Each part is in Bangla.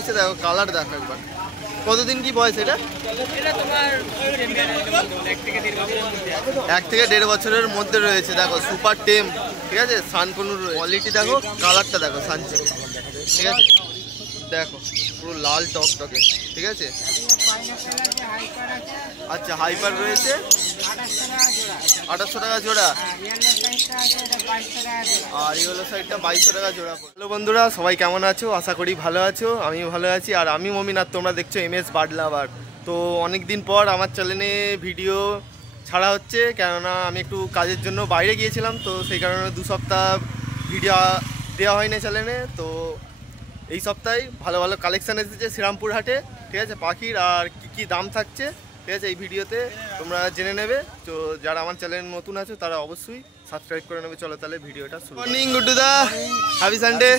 হয়েছে, দেখো কালার দেখো একবার। কতদিন কি বয়স এটা? এক থেকে দেড় বছরের মধ্যে রয়েছে। দেখো সুপার টেম, ঠিক আছে, সানকনুর কোয়ালিটি দেখো, কালারটা দেখো সানচেক, ঠিক আছে, দেখো পুরো লাল টকটকে, ঠিক আছে। আচ্ছা হাইপার রয়েছে 2800 টাকা জোড়া, আর ইয়েলো সাইডটা 2200 টাকা জোড়া। হ্যালো বন্ধুরা, সবাই কেমন আছো? আশা করি ভালো আছো, আমিও ভালো আছি। আর আমি মমিন, আর তোমরা দেখছো MS বার্ড লাভার। তো অনেক দিন পর আমার চ্যানেলে ভিডিও ছাড়া হচ্ছে, কেননা আমি একটু কাজের জন্য বাইরে গিয়েছিলাম, তো সেই কারণে 2 সপ্তাহ ভিডিও দেওয়া হয়নি চ্যানেলে। তো এই সপ্তাহে ভালো ভালো কালেকশান এসেছে শ্রীরামপুর হাটে, ঠিক আছে, পাখির, আর কী দাম থাকছে, ঠিক আছে, এই ভিডিওতে তোমরা জেনে নেবে। তো যারা আমার চ্যানেল নতুন আছো তারা অবশ্যই সাবস্ক্রাইব করে নেবে। চলো তাহলে ভিডিওটা শুরু। মর্নিং গুড্ডুদা, হ্যাপি সানডে।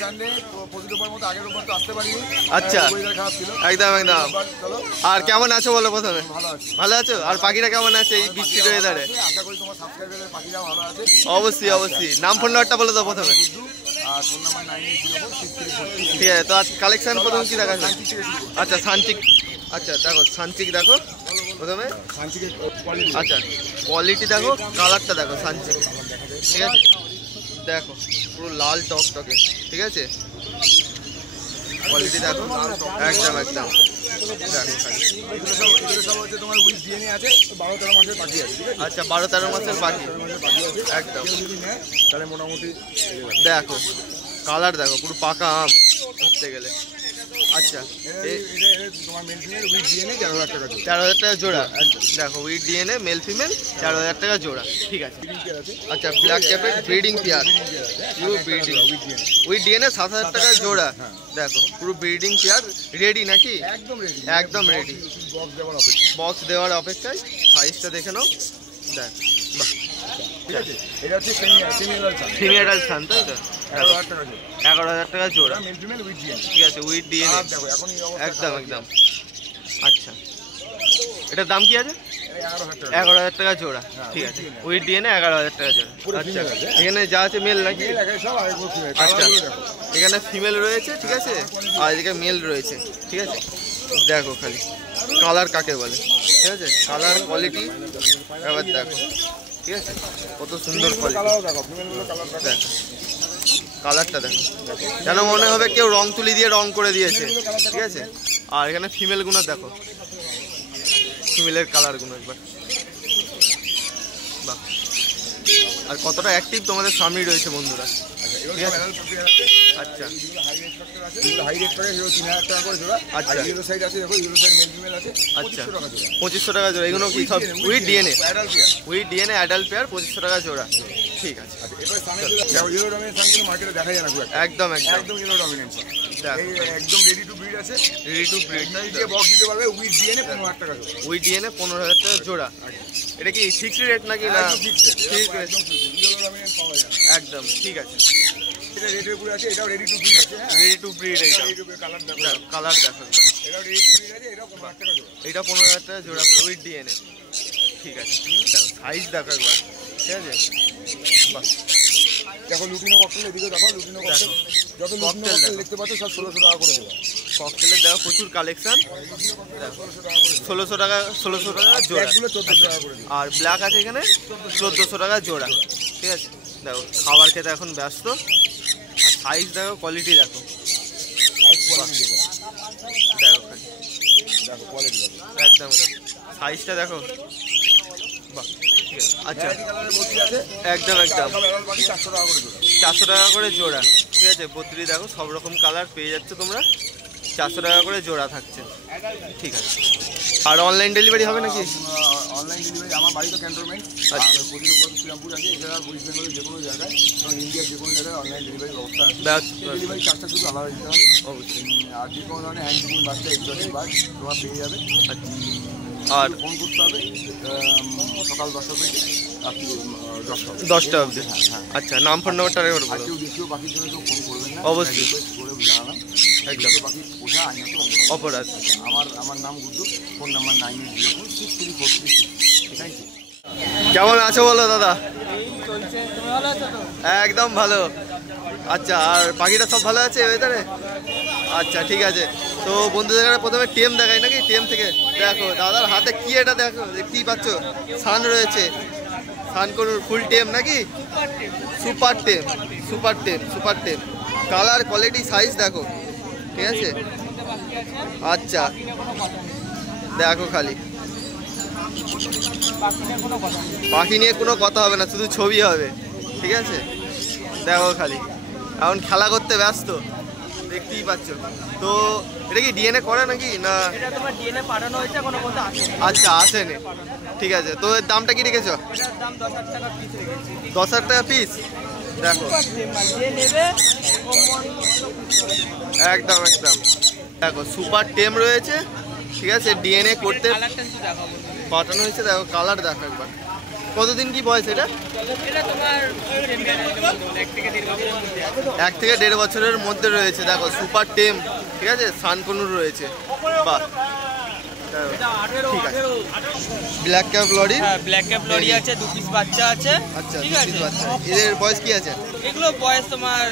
আচ্ছা একদম একদম। আর কেমন আছো বলো প্রথমে? ভালো আছো? আর পাখিরা কেমন আছে এই বৃষ্টির ওয়েদারে? অবশ্যই অবশ্যই। নাম ফোন নাম্বারটা বলে দাও প্রথমে। ঠিক আছে, তো আজ কালেকশন প্রথমে কি দেখা যায়? আচ্ছা সানচিক, আচ্ছা দেখো সানচিক দেখো প্রথমে। আচ্ছা কোয়ালিটি দেখো, কালারটা দেখো সানচিক, ঠিক আছে, দেখো পুরো লাল টকটকে, ঠিক আছে, কোয়ালিটি দেখো একদম একদম। আচ্ছা 12-13 মাসের পাখি একদম। মোটামুটি দেখো কালার দেখো, পুরো পাকা আম ধরতে গেলে। আচ্ছা 13,000 টাকা জোড়া। দেখো উইথ ডিএনএ মেল ফিমেল 13,000 টাকা জোড়া, ঠিক আছে। আচ্ছা ব্ল্যাক ক্যাপের ব্রিডিং পেয়ার, পুরো ব্রিডিং উইথ ডিএনএ 7,000 টাকা জোড়া। দেখো পুরো ব্রিডিং পেয়ার রেডি নাকি? একদম রেডি, বক্স দেওয়ার অপেক্ষায়। সাইজটা দেখে নাও, দেখ বাহ, ঠিক আছে। এটা হচ্ছে ফিমেল ছান, তাই তো? 11,000 টাকা জোড়া, ঠিক আছে, উইথ ডিএনএ একদম একদম। আচ্ছা এটার দাম কি আছে? 11,000 টাকা জোড়া, ঠিক আছে, উইথ ডিএনএ 11,000 টাকা জোড়া। আচ্ছা এখানে যা আছে মেল নাকি? আচ্ছা এখানে ফিমেল রয়েছে, ঠিক আছে, আর এদিকে মেল রয়েছে, ঠিক আছে। দেখো খালি কালার কাকে বলে, ঠিক আছে, কালার কোয়ালিটি এবার দেখো, ঠিক আছে, কত সুন্দর কোয়ালিটি। দেখো কালারটা দেখো, যেন মনে হবে কেউ রং তুলি দিয়ে রং করে দিয়েছে, ঠিক আছে। আর এখানে ফিমেলগুলো দেখো, ফিমেলের কালারগুলো একবার বাহ। আর কতটা অ্যাক্টিভ তোমাদের সামনেই রয়েছে বন্ধুরা, ঠিক আছে। আচ্ছা আচ্ছা 2500 টাকা জোড়া। এগুলো কি সব with DNA? With DNA adult pair 2500 টাকা জোড়া, ঠিক আছে। একদম একদম একদম রেডি টু ব্রিড আছে, রেডি টু ব্রিড, বক্স দিতে পারবে উইথ ডিএনএ 15,000 টাকা জোড়া। উইথ ডিএনএ 15,000 টাকা জোড়া। এটা কি ফিক্সড রেট নাকি? না একদম, ঠিক আছে। এটা রেডি টু আছে, এটাও রেডি টু ব্রিড আছে। রেডি টু ব্রিড, এটা কালার দেখো, কালার দেখো, এটাও রেডি টু ব্রিড আছে, এটাও 15,000 টাকা জোড়া। এটা 15,000 টাকা জোড়া উইথ ডিএনএ, ঠিক আছে। সাইজ দেখো একবার, ঠিক আছে, বাহ। দেখো লুটিনো ককটেল, এদিকে দেখো লুটিনো ককটেল, যত লুটিনো ককটেল দেখতে পাচ্ছ সব 1600 টাকা করে দেবো। ককটেলের দেখো প্রচুর কালেকশন, 1600 টাকা জোড়া, 1400 টাকা করে। আর ব্ল্যাক আছে এখানে 1400 টাকা জোড়া, ঠিক আছে। দেখো খাবার খেতে এখন ব্যস্ত। আর সাইজ দেখো, কোয়ালিটি দেখো, দেখো একদম সাইজটা দেখো বাহ, ঠিক আছে। আচ্ছা একদম একদম 400 টাকা করে জোড়া, ঠিক আছে। বত্রি দেখো সব রকম কালার পেয়ে যাচ্ছে তোমরা, 400 টাকা করে জোড়া থাকছে, ঠিক আছে। আর অনলাইন ডেলিভারি হবে নাকি? অনলাইন ডেলিভারি আমার বাড়ি তো ক্যান্টনমেন্ট, আর প্রতিটা শ্রীরামপুর আছে, এছাড়া ওয়েস্ট বেঙ্গলের যে কোনো জায়গায় এবং ইন্ডিয়ার যে কোনো জায়গায় অনলাইন ডেলিভারি ব্যবস্থা আছে। ডেলিভারি চার্জটা শুধু আলাদা দিতে হবে অবশ্যই। আর যে কোনো ধরনের হ্যান্ড ফিডিং বাচ্চা এক্সোটিক বাস তোমার পেয়ে যাবে। আর ফোন করতে হবে সকাল 10টা থেকে আপনি 10টা অবধি। আচ্ছা নাম ফোন নাম্বারটা রেকর্ড করো। কেউ দ্বিতীয় পাখির জন্য কেউ ফোন করবেন না, অবশ্যই করে জানালাম। একদম পাখি পোষা আইনত অপরাধ। আমার নাম Guddu, phone number 9804634366। Thank you. কেমন আছো বলো দাদা? একদম ভালো। আচ্ছা আর পাখিটা সব ভালো আছে ওয়েদারে? আচ্ছা ঠিক আছে। তো বন্ধুদের প্রথমে টেম দেখাই নাকি, টেম থেকে দেখো দাদার হাতে কি এটা দেখো, দেখতেই পাচ্ছ সান রয়েছে, সান কোন ফুল টেম নাকি, সুপার টেম, সুপার টেম, সুপার টেম, কালার কোয়ালিটি সাইজ দেখো, ঠিক আছে। আচ্ছা দেখো খালি পাখি নিয়ে কোনো কথা হবে না, শুধু ছবি হবে, ঠিক আছে। দেখো খালি এখন খেলা করতে ব্যস্ত, দেখতেই পাচ্ছ। তো এটা কি ডিএনএ করা নাকি না? আচ্ছা আসেনি, ঠিক আছে। তো এর দামটা কি রেখেছো? 10,000 টাকা পিস। দেখো একদম একদম দেখো সুপার টেম রয়েছে, ঠিক আছে। ডিএনএ করতে পাঠানো হয়েছে, দেখো কালার দেখো একবার। কতদিন কি বয়স এটা? 1 থেকে 1.5 বছরের মধ্যে রয়েছে। দেখো সুপার টেম, ঠিক আছে, সানকনুর রয়েছে, বাহ ঠিক আছে। Black cap lory, black cap lory আছে, 2 পিস বাচ্চা আছে। আচ্ছা ঠিক আছে, বাচ্চা, এদের বয়স কি আছে? এগুলো বয়স তোমার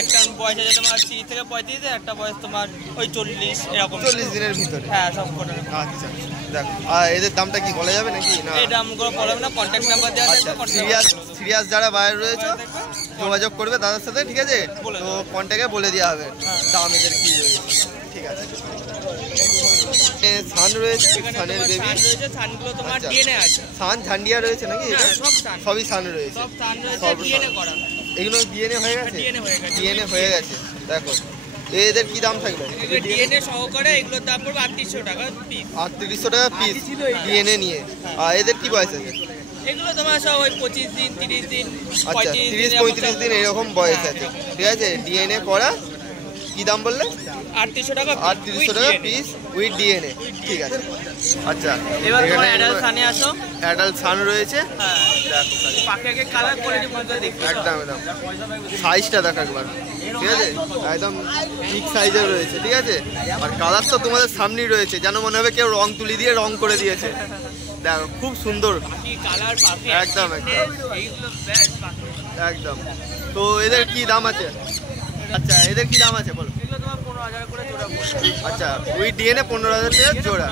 একটা বয়স আছে তোমার 30 থেকে 35, একটা বয়স তোমার ওই 40 এরকম, 40 দিনের ভিতরে। হ্যাঁ সব কটা। আচ্ছা দেখো, আর এদের দামটা কি বলা যাবে নাকি না? এই দামগুলো বলা যাবে না, কন্ট্যাক্ট নাম্বার দেওয়া থাকবে। সিরিয়াস যারা বাইরে রয়েছে যোগাযোগ করবে দাদার সাথে, ঠিক আছে। তো কন্ট্যাক্টে বলে দেওয়া হবে দাম এদের কি রয়েছে, ঠিক আছে। সান রয়েছে, সানের বেবি রয়েছে, সানগুলো তোমার ডিএনএ আছে। সান ঝান্ডিয়া রয়েছে নাকি? সব সান, সবই সান রয়েছে, সব সান রয়েছে, সব ডিএনএ করা। এগুলো ডিএনএ হয়ে গেছে, ডিএনএ হয়ে গেছে। দেখো এদের কি দাম থাকবে? এগুলো ডিএনএ সহকারে এগুলোর দাম পড়বে 3800 টাকা পিস। 3800 টাকা পিস ডিএনএ নিয়ে। আর এদের কি বয়স আছে? এগুলো তোমার সব ওই 25 দিন, 30 দিন, আচ্ছা 30-35 দিন এরকম বয়স আছে, ঠিক আছে। ডিএনএ করা, কি দাম বললে? 3800 টাকা। 3800 টাকা পিস উইথ ডিএনএ, ঠিক আছে। আচ্ছা এবার তোমার অ্যাডাল্ট সানে আসো। অ্যাডাল্ট সান রয়েছে, হ্যাঁ দেখো খালি পাখিকে কালার কোয়ালিটি বলতে দেখো, একদম একদম সাইজটা দেখো একবার, ঠিক আছে। একদম বিগ সাইজের রয়েছে, ঠিক আছে। আর কালার তো তোমাদের সামনেই রয়েছে, যেন মনে হবে কেউ রং তুলি দিয়ে রং করে দিয়েছে। দেখো খুব সুন্দর পাখি কালার, পাখি একদম একদম এইগুলো বেস্ট পাখি একদম। তো এদের কি দাম আছে? আচ্ছা এদের কি দাম আছে বলো? এগুলো তোমার 15,000 করে জোড়া পড়বে। আচ্ছা উই ডিএনএ 15,000 টাকা জোড়া,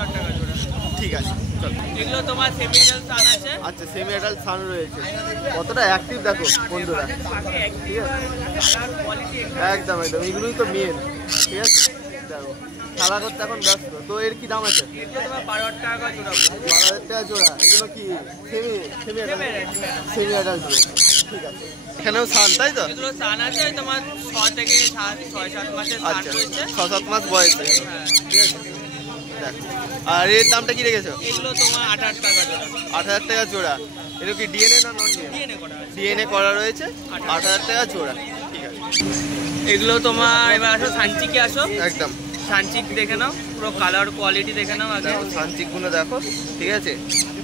ঠিক আছে চলো। এগুলো তোমার সেমি অ্যাডাল্ট সান আছে। আচ্ছা সেমি অ্যাডাল্ট সান রয়েছে, কতটা অ্যাক্টিভ দেখো বন্ধুরা, ঠিক আছে। একদম একদম এগুলোই তো মেন, ঠিক আছে। দেখো খেলা করতে এখন ব্যস্ত। তো এর কি দাম আছে? এগুলো তোমার 12,000 টাকা জোড়া পড়বে। 12,000 টাকা জোড়া। এগুলো কি সেমি অ্যাডাল্ট, ঠিক আছে। এখানেও সান তাই তো? এগুলো সান আছে ওই তোমার 6 থেকে 6-7 মাসের সান আচ্ছা রয়েছে। 6-7 মাস বয়স, হ্যাঁ ঠিক আছে। দেখো আর এর দামটা কি রেখেছো? এগুলো তোমার 8,000 টাকা জোড়া। 8,000 টাকা জোড়া। এটা কি ডিএনএ না নন ডিএনএ? ডিএনএ করা আছে। ডিএনএ করা রয়েছে, 8,000 টাকা জোড়া, ঠিক আছে। এগুলো তোমার এবার আসো সানচিকে আসো, একদম সানচিক দেখে নাও, পুরো কালার কোয়ালিটি দেখে নাও আগে। দেখো সানচিকগুলো দেখো, ঠিক আছে।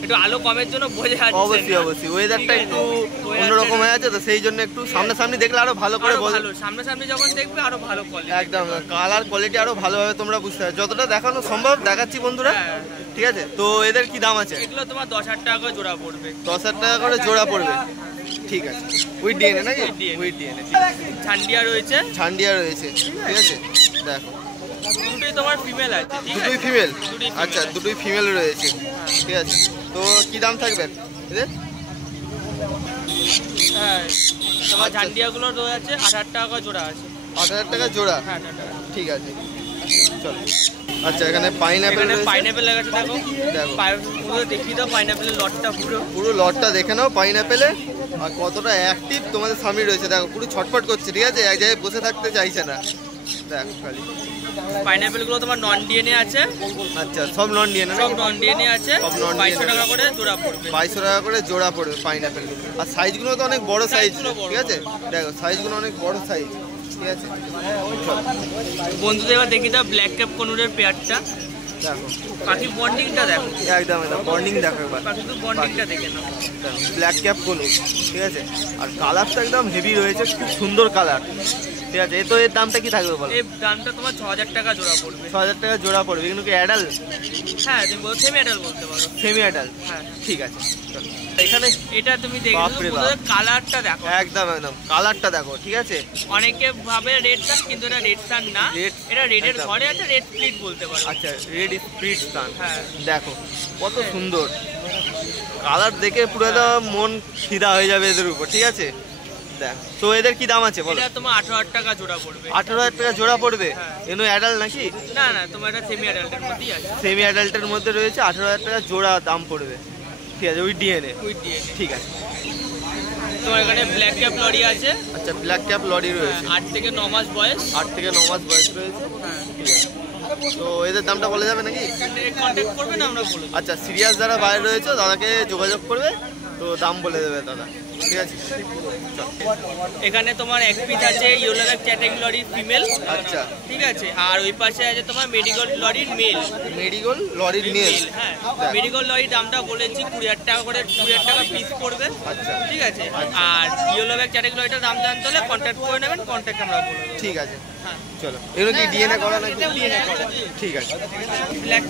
একটু আলো কমের জন্য বোঝা যাচ্ছে অবশ্যই না। অবশ্যই ওয়েদারটা ঠিক আছে, একটু weather অন্যরকম হয়ে আছে, তো সেই জন্য একটু সামনাসামনি দেখলে আরো ভালো করে আরো বল। ভালো সামনাসামনি যখন দেখবে আরো ভালো কোয়ালিটি। একদম কালার কোয়ালিটি আরো ভালোভাবে তোমরা বুঝতে পারবে, যতটা দেখানো সম্ভব দেখাচ্ছি বন্ধুরা, হ্যাঁ, ঠিক আছে। তো এদের কি দাম আছে? এগুলো তোমার 10,000 টাকা করে জোড়া পড়বে। 10,000 টাকা করে জোড়া পড়বে, ঠিক আছে। উইথ ডিএনএ নাকি? With DNA with DNA. ছান্ডিয়া রয়েছে, ছান্ডিয়া রয়েছে, ঠিক আছে। দেখো দুটোই তোমার ফিমেল আছে। ঠিক দুটোই আছে, ফিমেল, দুটোই আচ্ছা দুটোই ফিমেল রয়েছে, ঠিক আছে। তো কি দাম থাকবে এদের? হ্যাঁ তোমার আচ্ছা। ঝান্ডিয়াগুলো রয়েছে 8,000 টাকা করে জোড়া আছে। 8,000 টাকা জোড়া, হ্যাঁ 8,000 টাকা। ঠিক আছে চলো। আচ্ছা এখানে পাইনাপেল এখানে রয়েছে, পাইনাপেল লাগাচ্ছে দেখো, দেখো পুরো দেখিয়ে দাও পাইনাপেলের লটটা পুরো। পুরো লটটা দেখে নাও পাইনাপেলের, আর কতটা অ্যাক্টিভ তোমাদের সামনে রয়েছে। দেখো পুরো ছটফট করছে, ঠিক আছে, এক জায়গায় বসে থাকতে চাইছে না। দেখো খালি পাইনাপেল গুলো তোমার নন ডিএনএ আছে, আচ্ছা সব নন ডিএনএ, সব নন ডিএনএ আছে। সব non 2200 DNA টাকা করে জোড়া পড়বে। 2200 টাকা করে জোড়া পড়বে পাইনাপেল। আর সাইজগুলো তো অনেক বড় সাইজ, সাইজগুলো বড়। ঠিক আছে। দেখো সাইজগুলো অনেক বড় সাইজ, ঠিক আছে। চলো, বন্ধুদের এবার দেখি দাও ব্ল্যাক ক্যাপ কনুরের পেয়ারটা, দেখো পাখির বন্ডিংটা দেখো, একদম একদম বন্ডিং দেখো এবার। পাখির বন্ডিংটা দেখে নাও। ব্ল্যাক ক্যাপ কোন, ঠিক আছে। আর কালারটা একদম হেভি রয়েছে, খুব সুন্দর কালার, ঠিক আছে। তো এর দামটা কি থাকবে বলো? এই দামটা তোমার 6,000 টাকা জোড়া পড়বে। 6,000 টাকা জোড়া পড়বে। কিন্তু কি অ্যাডাল্ট? হ্যাঁ তুমি সেমি অ্যাডাল্ট বলতে পারো। সেমি অ্যাডাল্ট, হ্যাঁ ঠিক আছে চলো। এখানে এটা তুমি দেখো, বাপরে বাপ। কালারটা দেখো, একদম একদম কালারটা দেখো, ঠিক আছে। অনেকে ভাবে রেড সান, কিন্তু এটা রেড সান না, Red, এটা রেডের একদম। ঘরে আছে, রেড স্প্লিট বলতে পারো। আচ্ছা, রেড স্প্লিট সান, হ্যাঁ। দেখো কত সুন্দর কালার, দেখে পুরো একদম মন ফিদা হয়ে যাবে এদের উপর, ঠিক আছে। দেখ, তো এদের কি দাম আছে বলো? এটা তোমার 18,000 টাকা জোড়া পড়বে। 18,000 টাকা জোড়া পড়বে। হ্যাঁ। এনো অ্যাডাল্ট নাকি? না না, তোমার এটা সেমি অ্যাডাল্টের মধ্যেই আছে। সেমি অ্যাডাল্টের মধ্যে রয়েছে, 18,000 টাকা জোড়া দাম পড়বে, ঠিক আছে, ওই ডিএনএ, উইথ ডিএনএ। ঠিক আছে। তোমার এখানে ব্ল্যাক ক্যাপ লরি আছে। আচ্ছা, ব্ল্যাক ক্যাপ লরি রয়েছে, 8 থেকে 9 মাস বয়স। 8 থেকে 9 মাস বয়স রয়েছে, ঠিক আছে। তো এদের দামটা বলা যাবে নাকি? কন্ট্যাক্ট করবেন, আমরা বলে দেব। আচ্ছা, সিরিয়াস যারা বাইরে রয়েছে দাদাকে যোগাযোগ করবে, তো দাম বলে দেবে দাদা, ঠিক আছে। চল। এখানে তোমার এক পিস আছে yellow back chatting lory female, আচ্ছা, ঠিক আছে। আর ওই পাশে আছে তোমার মেডিকেল লরির মেল। মেডিগোল লরির মেল, হ্যাঁ, দেখ। মেডিকেল লরির দামটা বলেছি 20,000 টাকা করে, 20,000 টাকা পিস পড়বে, আচ্ছা, ঠিক আছে। আর ইয়েলো ব্যাক চ্যাটিং লরিটার দাম জানতে হলে কন্ট্যাক্ট করে নেবেন, কন্ট্যাক্ট আমরা বলে দেবো। ঠিক আছে, হ্যাঁ। চলো। এগুলো কি ডিএনএ করা নাকি? ডিএনএ করা। ঠিক আছে। ব্ল্যাক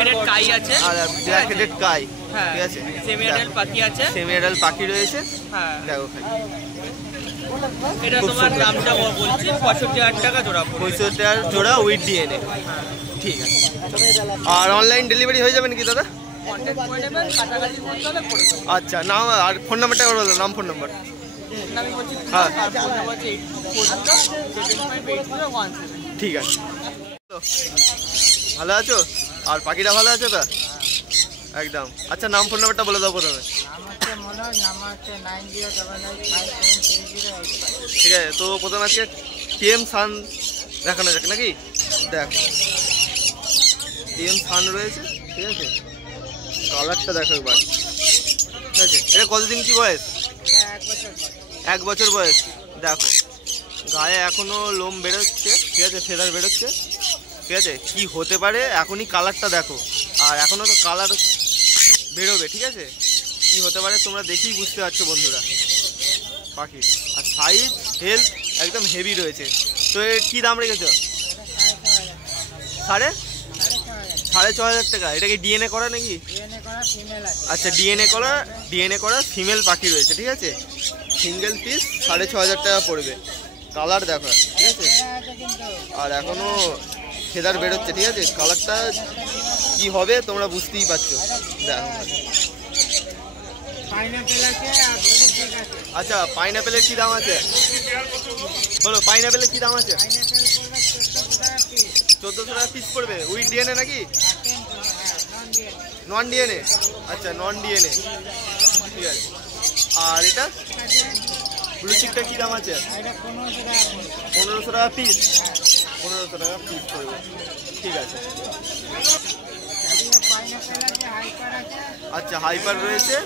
হেডেড কাই আছে, আর ব্ল্যাক হেডেড কাই, হ্যাঁ, ঠিক আছে। সেমি অ্যাডাল্ট পাখি আছে, সেমি অ্যাডাল্ট পাখি রয়েছে, হ্যাঁ। দেখো খালি। এটা খুব তোমার সুন্দর। দামটা বলছি 65,000 টাকা জোড়া পড়বে। 65,000 জোড়া উইথ ডিএনএ, ঠিক আছে। আর অনলাইন ডেলিভারি হয়ে যাবে নাকি দাদা? কন্ট্যাক্ট করে নেবেন, কাছাকাছি করতে হলে করে দেবো। আচ্ছা, নাম আর ফোন নাম্বারটা বলো, নাম ফোন নাম্বার। আমি বলছি হ্যাঁ। আর ফোন নাম্বার হচ্ছে 8240758017। ঠিক আছে। ভালো আছো? আর পাখিটা ভালো আছে তো? একদম। আচ্ছা, নাম ফোন নাম্বারটা বলে দাও প্রথমে। নাম হচ্ছে মনোজ, নাম্বার হচ্ছে 9088573085। ঠিক আছে, তো প্রথমে আজকে টিএম সান দেখানো যাক নাকি। দেখ, টিএম সান রয়েছে, ঠিক আছে। কালারটা দেখো একবার, ঠিক আছে। এটা কতদিন কি বয়স? 1 বছর বয়স। দেখো, গায়ে এখনো লোম বেরোচ্ছে, ঠিক আছে, ফেদার বেরোচ্ছে, ঠিক আছে। কি হতে পারে এখনই কালারটা দেখো, আর এখনো তো কালার বেরোবে, ঠিক আছে। কি হতে পারে তোমরা দেখেই বুঝতে পারছো বন্ধুরা পাখি। আর সাইজ হেলথ একদম হেভি রয়েছে। তো এর কী দাম রেখেছো? 6,500 টাকা। এটা কি ডিএনএ করা নাকি? আচ্ছা, ডিএনএ করা ফিমেল পাখি রয়েছে, ঠিক আছে। সিঙ্গেল পিস 6,500 টাকা পড়বে। কালার দেখো, ঠিক আছে। আর এখনো ফেদার বেরোচ্ছে, ঠিক আছে। কালারটা কি হবে তোমরা বুঝতেই পারছো, দেখো। আচ্ছা, পাইনাপেলের কি দাম আছে বলো? পাইনাপেলের কি দাম আছে? 1400 টাকা পিস পড়বে, উইথ ডিএনএ নাকি নন ডিএনএ? আচ্ছা, নন ডিএনএ, ঠিক আছে। আর এটা ব্লু চিকটা কি দাম আছে? 1500 টাকা পিস। 1500 টাকা পিস পড়বে, ঠিক আছে। আচ্ছা, হাইপার রয়েছে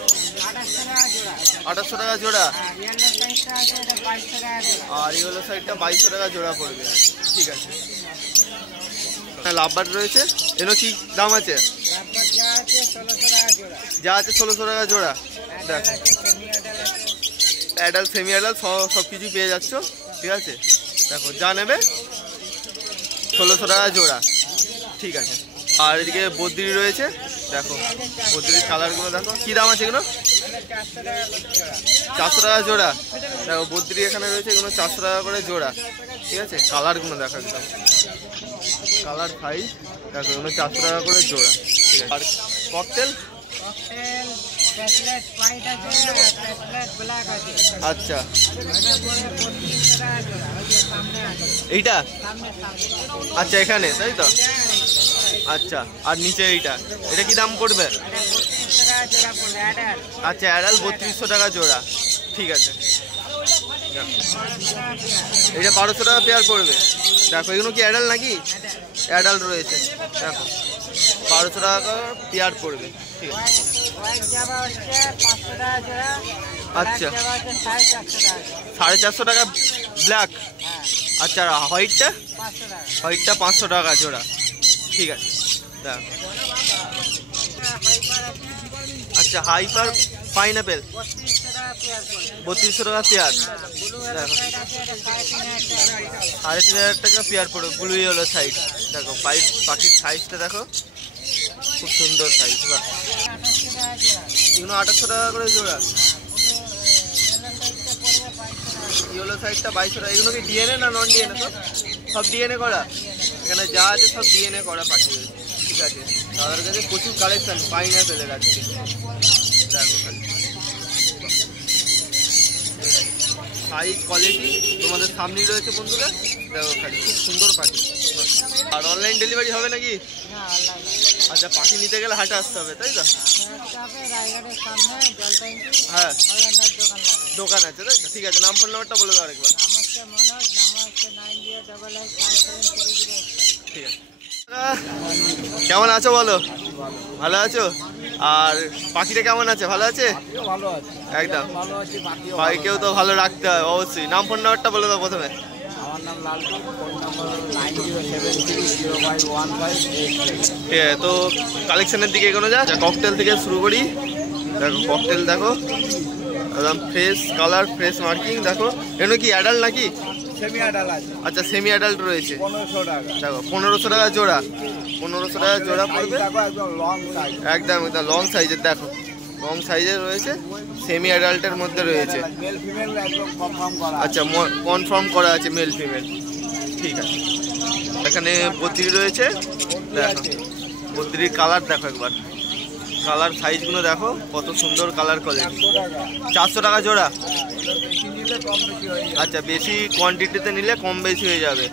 2800 টাকা জোড়া। আর ইয়েলো সাইডটা 2200 টাকা জোড়া পড়বে, ঠিক আছে। লাভবার রয়েছে, এনো কি দাম আছে? যা আছে 1600 টাকা জোড়া। দেখো, অ্যাডাল্ট সেমি অ্যাডাল্ট সব কিছু পেয়ে যাচ্ছ, ঠিক আছে। দেখো, যা নেবে 1600 টাকা জোড়া, ঠিক আছে। আর এদিকে বদ্রি রয়েছে, দেখো বদ্রির কালারগুলো দেখো, কী দাম আছে এগুলো? 400 টাকা জোড়া। দেখো, বদ্রি এখানে রয়েছে, এগুলো 400 টাকা করে জোড়া, ঠিক আছে। কালারগুলো দেখো, একদম কালার সাইজ দেখো, এগুলো 400 টাকা করে জোড়া, ঠিক আছে। আর ককটেল? আচ্ছা, এইটা? আচ্ছা, এখানে তাই তো? আচ্ছা, আর নিচে এইটা, এটা কি দাম পড়বে? আচ্ছা, অ্যাডাল 3200 টাকা জোড়া, ঠিক আছে। এটা 1200 টাকা পেয়ার পড়বে। দেখো, এগুলো কি অ্যাডাল নাকি? অ্যাডাল রয়েছে, দেখো 1200 টাকা পেয়ার পড়বে, ঠিক আছে। আচ্ছা, 450 টাকা ব্ল্যাক। আচ্ছা, আর হোয়াইটটা? হোয়াইটটা 500 টাকা জোড়া, ঠিক আছে। দেখো, আচ্ছা, হাইপার পাইনাপেল 3200 টাকা পেয়ার। দেখো, 3,500 টাকা পেয়ার পড়বে, ব্লু ইয়েলো সাইড। দেখো, পাখির সাইজটা দেখো, খুব সুন্দর সাইজ, বাহ। এগুলো 2800 টাকা করে জোড়া। ইয়েলো সাইডটা 2200 টাকা। এগুলো কি ডিএনএ না নন ডিএনএ? সব ডিএনএ করা, এখানে যা আছে সব ডিএনএ করা পাখি রয়েছে। ঠিক আছে, তাদের কাছে প্রচুর কালেকশন পাই না পেলে যাচ্ছে। দেখো খালি সাইজ কোয়ালিটি তোমাদের সামনেই রয়েছে বন্ধুরা। দেখো খালি খুব সুন্দর পাখি। আর অনলাইন ডেলিভারি হবে নাকি? আচ্ছা, পাখি নিতে গেলে হাটে আসতে হবে তাই তো? হ্যাঁ, দোকান আছে তাই তো? ঠিক আছে, নাম ফোন নাম্বারটা বলে দাও একবার। ঠিক আছে, কেমন আছো বলো? ভালো আছো? আর পাখিটা কেমন আছে? ভালো আছে? একদম, পাখিকেও তো ভালো রাখতে হয় অবশ্যই। নাম ফোন নাম্বারটা বলে দাও প্রথমে। আমার নাম লালটু, ফোন নাম্বার 9073051588। ঠিক আছে, তো কালেকশনের দিকে এগোনো যা। ককটেল থেকে শুরু করি। দেখো ককটেল দেখো, একদম ফ্রেশ কালার, ফ্রেশ মার্কিং। দেখো এগুলো কি অ্যাডাল্ট নাকি? সেমি অ্যাডাল্ট আছে। আচ্ছা, সেমি অ্যাডাল্ট রয়েছে। 1500 টাকা। দেখো 1500 টাকা জোড়া। 1500 টাকা জোড়া পড়বে। একদম লং সাইজ, একদম একদম লং সাইজের। দেখো লং সাইজের রয়েছে, সেমি অ্যাডাল্টের মধ্যে রয়েছে। মেল ফিমেল একদম কনফার্ম করা। আচ্ছা, কনফার্ম করা আছে মেল ফিমেল। ঠিক আছে, এখানে বদ্রি রয়েছে। দেখো বদ্রির কালার দেখো একবার, কালার সাইজগুলো দেখো কত সুন্দর কালার কোয়ালিটি। 400 টাকা জোড়া। আচ্ছা, বেশি কোয়ান্টিটিতে নিলে কম বেশি হয়ে যাবে।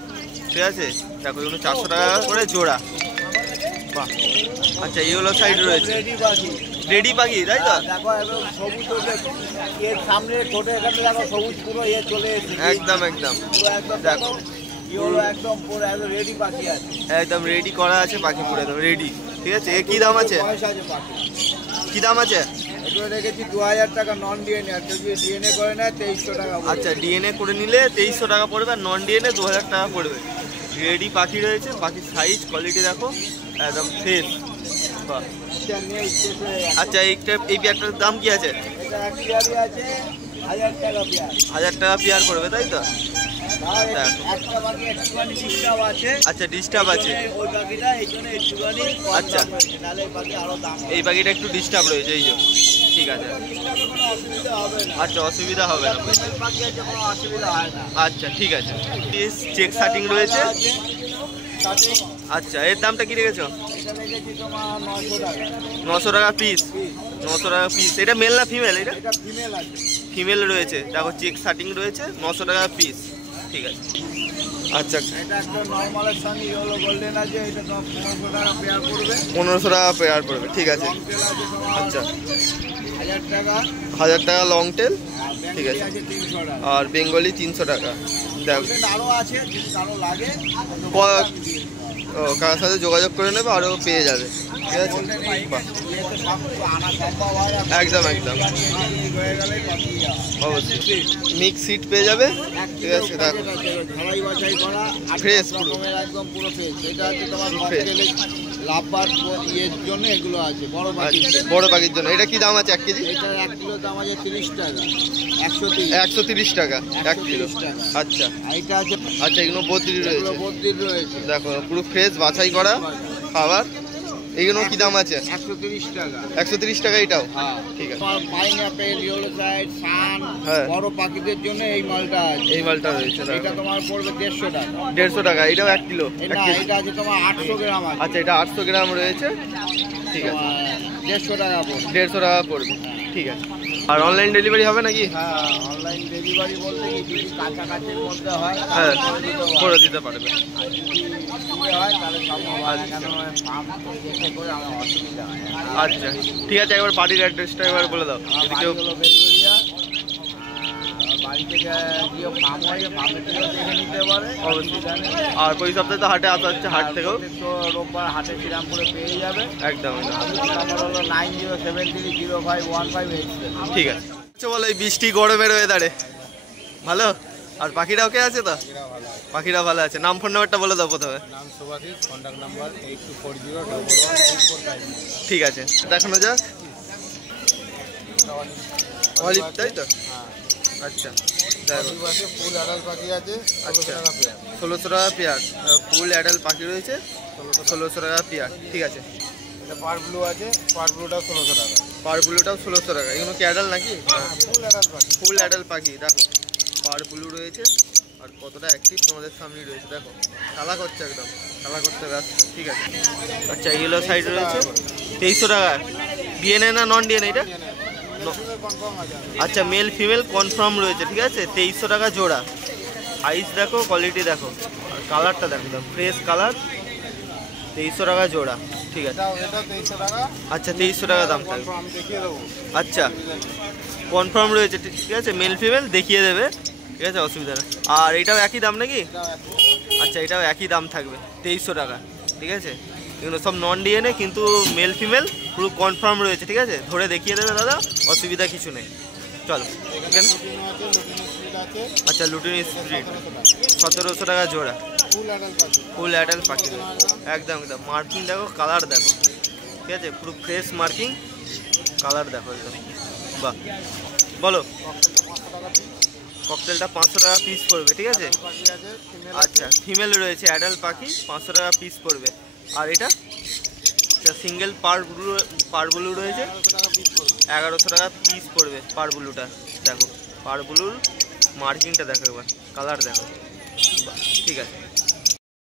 ঠিক আছে, দেখো এগুলো 400 টাকা করে জোড়া। বাহ, আচ্ছা ইয়েলো সাইড রয়েছে। রেডি পাখি তাই তো? দেখো একদম সবুজ হয়েছে, এর সামনে ছোটে এখানে দেখো সবুজ পুরো এ চলে এসেছে। একদম একদম দেখো ইয়েলো একদম পুরো একদম রেডি পাখি আছে। একদম রেডি করা আছে পাখি, পুরো একদম রেডি। ঠিক আছে, এ কি দাম আছে? কি দাম আছে? এগুলো রেখেছি 2000 টাকা নন ডিএনএ, আর যদি ডিএনএ করে নেয় 2300 টাকা। আচ্ছা, ডিএনএ করে নিলে 2300 টাকা পড়বে, আর নন ডিএনএ 2000 টাকা পড়বে। রেডি পাখি রয়েছে, পাখির সাইজ কোয়ালিটি দেখো একদম ফ্রেশ। বাহ, আচ্ছা এই পেয়ারটার দাম কি আছে? এটা এক পেয়ারই আছে 1000 টাকা পেয়ার। 1000 টাকা পেয়ার পড়বে তাই তো? একটা বাকি একটুখানি ডিস্টার্ব আছে। আচ্ছা, ডিস্টার্ব আছে ওই পাখিটা এই জন্য একটুখানি কম আচ্ছা, দাম হয়েছে, নাহলে এই পাখি আরো দাম হবে। এই পাখিটা একটু ডিস্টার্ব রয়েছে এই জন্য। ঠিক আছে, ডিস্টার্বের কোনো অসুবিধা হবে না। আচ্ছা অসুবিধা হবে না। ফিমেল পাখি আছে, কোনো অসুবিধা হয় না। আচ্ছা ঠিক আছে, চেক শার্টিং রয়েছে। তাতে আচ্ছা, এর দামটা কি রেখেছো? এটা রেখেছি তোমার 900 টাকা। 900 টাকা পিস। 900 টাকা পিস। এটা মেল না ফিমেল? এটা এটা ফিমেল আছে। ফিমেল রয়েছে। দেখো চেক শার্টিং রয়েছে, 900 টাকা পিস। ঠিক আছে, আচ্ছা এটা একটা নরমালের সঙ্গে ইয়েলো গোল্ডেন আছে, এটা তোমার 1500 টাকা পেয়ার পড়বে। 1500 টাকা পেয়ার পড়বে। ঠিক আছে, লং টেল আছে তোমার আচ্ছা 1000 টাকা। 1000 টাকা লং টেল। আর ঠিক বেঙ্গলি আছে, আছে 300 টাকা। আর বেঙ্গলি 300 টাকা। দেখো গোল্ডেন আরো আছে, যদি কারো লাগে ও কার সাথে যোগাযোগ করে নেবে, আরও পেয়ে যাবে। ঠিক আছে, বাহ, আনা সম্ভব হয় না। একদম একদম হয়ে গেলে পাখি অবশ্যই মিক্স সিট পেয়ে যাবে। ঠিক আছে, দেখো ঝালাই বাছাই করা Fresh পুরো। রকমের একদম পুরো ফ্রেশ। এটা হচ্ছে তোমার Fresh। লাভবার ইয়ের জন্য এগুলো আছে, বড় পাখি। আচ্ছা, বড় পাখির জন্য এটা কি দাম আছে 1 কেজি? এটা 1 কিলো দাম আছে 30 টাকা। 130 130 টাকা 1 কিলো। 130 টাকা। আচ্ছা আর এটা আছে আচ্ছা, এগুলো বদ্রি এগুলো রয়েছে। 32 রয়েছে। দেখো পুরো ফ্রেশ বাছাই করা খাবার। এগুলো কি দাম আছে? 130 টাকা। 130 টাকা এটাও। হ্যাঁ, ঠিক আছে, পাইনাপেল, ইয়েলো সাইড, সান, হ্যাঁ। বড় পাখিদের জন্য এই মালটা আছে। এই মালটা রয়েছে। এটা দেখো তোমার পড়বে 150 টাকা। 150 টাকা। এটাও 1 কিলো। না, এটা আছে তোমার 800 গ্রাম আছে। আচ্ছা, এটা 800 গ্রাম রয়েছে। ঠিক আছে, তোমার 150 টাকা পড়বে। 150 টাকা পড়বে। ঠিক আছে, আর অনলাইন ডেলিভারি হবে নাকি? হ্যাঁ, অনলাইন ডেলিভারি বলতে কি যদি কাছাকাছির মধ্যে হয় হ্যাঁ, করে দিতে করে পারবো। দিতে পারবে। আর যদি দূরে হয় তাহলে সম্ভব হয় না, কেন পাম্প দেখে করে আমার অসুবিধা হয়। আচ্ছা ঠিক আছে, একবার বাড়ির অ্যাড্রেসটা একবার বলে দাও আমার যদি বাড়ি কেউ। হলো বেলগুড়িয়া। বাড়ি থেকে গিয়ে ফার্ম হয়, ফার্মে থেকেও দেখে নিতে পারে। অবশ্যই। আর প্রতি সপ্তাহে তো হাটে আসা হচ্ছে, হাট থেকেও তো রোববার হাটে শ্রীরামপুরে পেয়ে যাবে। একদম একদম। নাম্বার হলো 9073051587। ঠিক আছে। আচ্ছা বলো, এই বৃষ্টি গরমের ওয়েদারে ভালো, আর পাখিরা ওকে আছে তো? পাখিরা ভালো আছে। নাম ফোন নাম্বারটা বলে দাও প্রথমে। নাম সুভাষিস, কন্ট্যাক্ট নাম্বার 8240112485। ঠিক আছে, দেখানো যাক। অলিভ তাই তো? আচ্ছা দেখো, ফুল অ্যাডাল্ট পাখি আছে, আচ্ছা 1600 টাকা পেয়ার। 1600 টাকা পেয়ার। ফুল অ্যাডাল্ট পাখি রয়েছে, 1600 টাকা পেয়ার। ঠিক আছে, এটা পার ব্লু আছে, পার ব্লুটা 1600 টাকা। পার ব্লুটাও 1600 টাকা। এগুলো কি অ্যাডাল নাকি? ফুল অ্যাডাল্ট পাখি। ফুল অ্যাডাল পাখি। দেখো পার ব্লু রয়েছে আর কতটা অ্যাক্টিভ তোমাদের সামনেই রয়েছে। দেখো খেলা করছে, একদম খেলা করতে ব্যস্ত। ঠিক আছে। আচ্ছা ইয়েলো সাইড রয়েছে 2300 টাকা। ডিএনএ না নন ডিএনএ এটা? কনফার্ম আছে। আচ্ছা মেল ফিমেল কনফার্ম রয়েছে। ঠিক আছে 2300 টাকা জোড়া। সাইজ দেখো, কোয়ালিটি দেখো, আর কালারটা দেখো, একদম ফ্রেশ কালার। 2300 টাকা জোড়া। ঠিক আছে। এটা 2300 টাকা। আচ্ছা 2300 টাকা দাম থাকবে। কনফার্ম দেখিয়ে দেবো। আচ্ছা কনফার্ম রয়েছে। ঠিক আছে মেল ফিমেল দেখিয়ে দেবে। ঠিক আছে অসুবিধা নেই। আর এটাও একই দাম নাকি? আচ্ছা এটাও একই দাম থাকবে 2300 টাকা। ঠিক আছে এগুলো সব নন ডিএনএ কিন্তু মেল ফিমেল পুরো কনফার্ম রয়েছে। ঠিক আছে ধরে দেখিয়ে দেবে দাদা, অসুবিধা কিছু নেই। চলো। আচ্ছা লুটিন স্প্রিট 1700 টাকা জোড়া। ফুল অ্যাডাল্ট পাখি একদম একদম। মার্কিং দেখো, কালার দেখো। ঠিক আছে পুরো ফ্রেশ মার্কিং, কালার দেখো একদম। বাহ বলো। ককটেলটা 500 টাকা পিস পড়বে। ঠিক আছে। আচ্ছা ফিমেল রয়েছে অ্যাডাল্ট পাখি, 500 টাকা পিস পড়বে। আর এটা আচ্ছা সিঙ্গেল পার ব্লু রয়েছে 1100 টাকা পিস পড়বে। পার ব্লুটা দেখো, পার ব্লুর মার্কিংটা দেখো, এবার কালার দেখো। বাহ ঠিক আছে।